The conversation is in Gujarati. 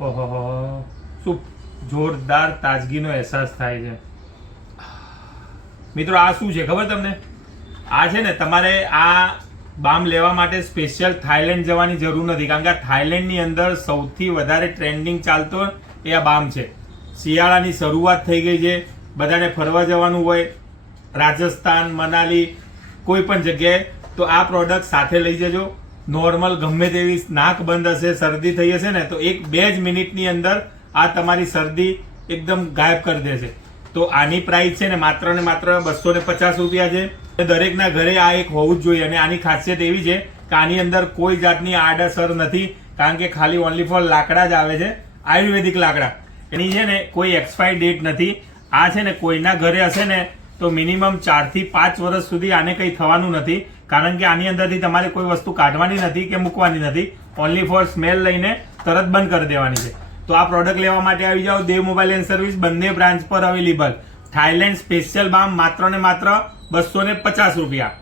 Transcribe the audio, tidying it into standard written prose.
ઓહો, શું જોરદાર તાજગીનો અહેસાસ થાય છે મિત્રો. આ શું છે ખબર તમને? આ છે ને, તમારે આ બામ લેવા માટે સ્પેશિયલ થાઈલેન્ડ જવાની જરૂર નથી, કારણ કે થાઈલેન્ડની અંદર સૌથી વધારે ટ્રેન્ડિંગ ચાલતો એ આ બામ છે. શિયાળાની શરૂઆત થઈ ગઈ છે, બધાને ફરવા જવાનું હોય રાજસ્થાન, મનાલી, કોઈ પણ જગ્યાએ, તો આ પ્રોડક્ટ સાથે લઈ જજો. નોર્મલ ગમે તેવી નાક બંધ હશે, શરદી થઈ હશે ને, તો 1-2 જ મિનિટની અંદર આ તમારી શરદી એકદમ ગાયબ કરી દેશે. તો આની પ્રાઇસ છે ને માત્ર 250 રૂપિયા છે. દરેકના ઘરે આ એક હોવું જ જોઈએ. અને આની ખાસિયત એવી છે કે આની અંદર કોઈ જાતની આડઅસર નથી, કારણ કે ખાલી ઓનલી ફોર લાકડા જ આવે છે, આયુર્વેદિક લાકડા. એની છે ને કોઈ એક્સપાયર ડેટ નથી. આ છે ને કોઈના ઘરે હશે ને તો મિનિમમ 4 થી 5 વર્ષ સુધી આને કંઈ થવાનું નથી, કારણ કે આની અંદરથી તમારે કોઈ વસ્તુ કાઢવાની નથી કે મૂકવાની નથી. ઓનલી ફોર સ્મેલ લઈને તરત બંધ કરી દેવાની છે. તો આ પ્રોડક્ટ લેવા માટે આવી જાઓ. દેવ મોબાઈલ એન્ડ સર્વિસ બંને બ્રાન્ચ પર અવેલેબલ. થાઈલેન્ડ સ્પેશિયલ બામ માત્ર ને માત્ર 250 રૂપિયા.